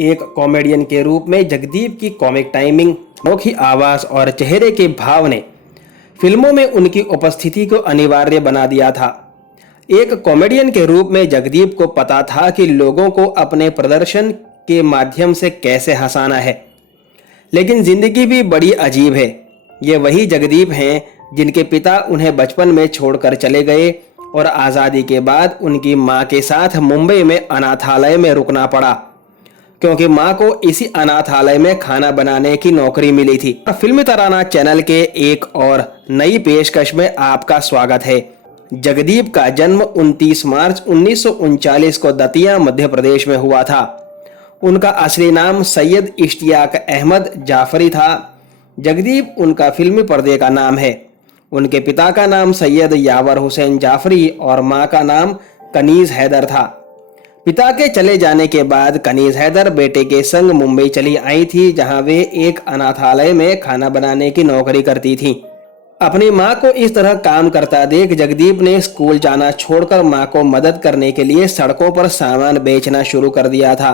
एक कॉमेडियन के रूप में जगदीप की कॉमिक टाइमिंग, अनोखी आवाज़ और चेहरे के भाव ने फिल्मों में उनकी उपस्थिति को अनिवार्य बना दिया था। एक कॉमेडियन के रूप में जगदीप को पता था कि लोगों को अपने प्रदर्शन के माध्यम से कैसे हंसाना है। लेकिन जिंदगी भी बड़ी अजीब है। ये वही जगदीप हैं जिनके पिता उन्हें बचपन में छोड़कर चले गए और आज़ादी के बाद उनकी मां के साथ मुंबई में अनाथालय में रुकना पड़ा, क्योंकि मां को इसी अनाथालय में खाना बनाने की नौकरी मिली थी। फिल्मी तराना चैनल के एक और नई पेशकश में आपका स्वागत है। जगदीप का जन्म 29 मार्च 1939 को दतिया मध्य प्रदेश में हुआ था। उनका असली नाम सैयद इश्तियाक अहमद जाफरी था। जगदीप उनका फिल्मी पर्दे का नाम है। उनके पिता का नाम सैयद यावर हुसैन जाफरी और मां का नाम कनीज हैदर था। पिता के चले जाने के बाद कनीज हैदर बेटे के संग मुंबई चली आई थी, जहां वे एक अनाथालय में खाना बनाने की नौकरी करती थीं। अपनी मां को इस तरह काम करता देख जगदीप ने स्कूल जाना छोड़कर मां को मदद करने के लिए सड़कों पर सामान बेचना शुरू कर दिया था।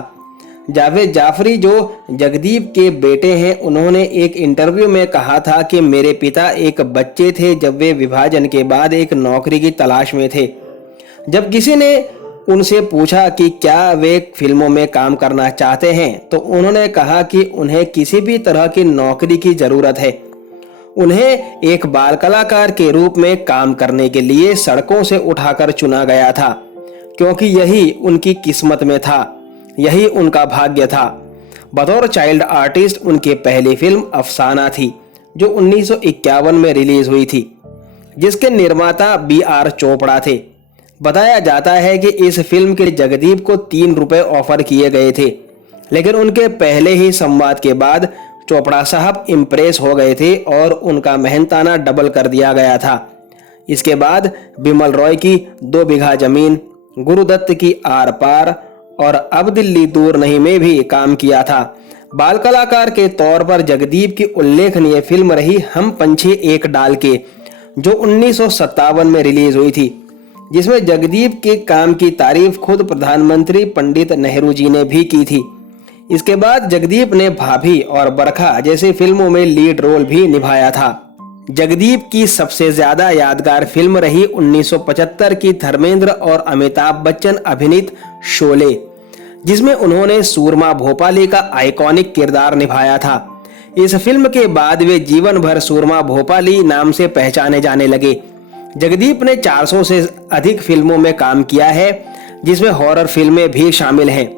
जावेद जाफरी, जो जगदीप के बेटे हैं, उन्होंने एक इंटरव्यू में कहा था कि मेरे पिता एक बच्चे थे जब वे विभाजन के बाद एक नौकरी की तलाश में थे। जब किसी ने उनसे पूछा कि क्या वे फिल्मों में काम करना चाहते हैं, तो उन्होंने कहा कि उन्हें किसी भी तरह की नौकरी की जरूरत है। उन्हें एक बाल कलाकार के रूप में काम करने के लिए सड़कों से उठाकर चुना गया था, क्योंकि यही उनकी किस्मत में था, यही उनका भाग्य था। बतौर चाइल्ड आर्टिस्ट उनकी पहली फिल्म अफसाना थी, जो 1951 में रिलीज हुई थी, जिसके निर्माता BR चोपड़ा थे। बताया जाता है कि इस फिल्म के जगदीप को 3 रुपए ऑफर किए गए थे, लेकिन उनके पहले ही संवाद के बाद चोपड़ा साहब इम्प्रेस हो गए थे और उनका मेहनताना डबल कर दिया गया था। इसके बाद बिमल रॉय की 2 बीघा जमीन, गुरुदत्त की आर पार और अब दिल्ली दूर नहीं में भी काम किया था। बाल कलाकार के तौर पर जगदीप की उल्लेखनीय फिल्म रही हम पंछी एक डाल के, जो 1957 में रिलीज हुई थी, जिसमें जगदीप के काम की तारीफ खुद प्रधानमंत्री पंडित नेहरू जी ने भी की थी। इसके बाद जगदीप ने भाभी और बरखा जैसी फिल्मों में लीड रोल भी निभाया था। जगदीप की सबसे ज्यादा यादगार फिल्म रही 1975 की धर्मेंद्र और अमिताभ बच्चन अभिनीत शोले, जिसमें उन्होंने सूरमा भोपाली का आइकॉनिक किरदार निभाया था। इस फिल्म के बाद वे जीवन भर सूरमा भोपाली नाम से पहचाने जाने लगे। जगदीप ने 400 से अधिक फिल्मों में काम किया है, जिसमें हॉरर फिल्में भी शामिल हैं।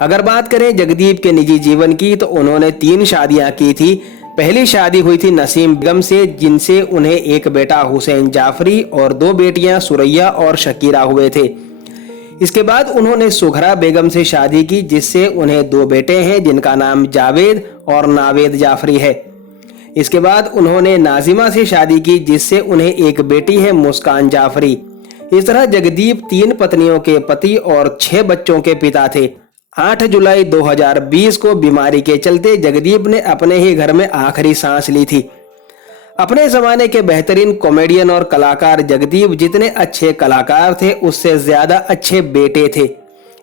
अगर बात करें जगदीप के निजी जीवन की, तो उन्होंने 3 शादियां की थी। पहली शादी हुई थी नसीम बेगम से, जिनसे उन्हें एक बेटा हुसैन जाफरी और 2 बेटियां सुरैया और शकीरा हुए थे। इसके बाद उन्होंने सुघरा बेगम से शादी की, जिससे उन्हें 2 बेटे हैं, जिनका नाम जावेद और नावेद जाफरी है। इसके बाद उन्होंने नाजिमा से शादी की, जिससे उन्हें एक बेटी है, मुस्कान जाफरी। इस तरह जगदीप 3 पत्नियों के पति और 6 बच्चों के पिता थे। 8 जुलाई 2020 को बीमारी के चलते जगदीप ने अपने ही घर में आखिरी सांस ली थी। अपने जमाने के बेहतरीन कॉमेडियन और कलाकार जगदीप जितने अच्छे कलाकार थे, उससे ज्यादा अच्छे बेटे थे।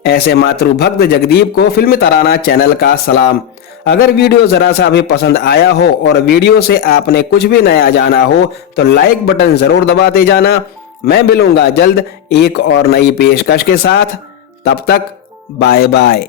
ऐसे मातृभक्त जगदीप को फिल्मी तराना चैनल का सलाम। अगर वीडियो जरा सा भी पसंद आया हो और वीडियो से आपने कुछ भी नया जाना हो, तो लाइक बटन जरूर दबाते जाना। मैं मिलूंगा जल्द एक और नई पेशकश के साथ। तब तक बाय बाय।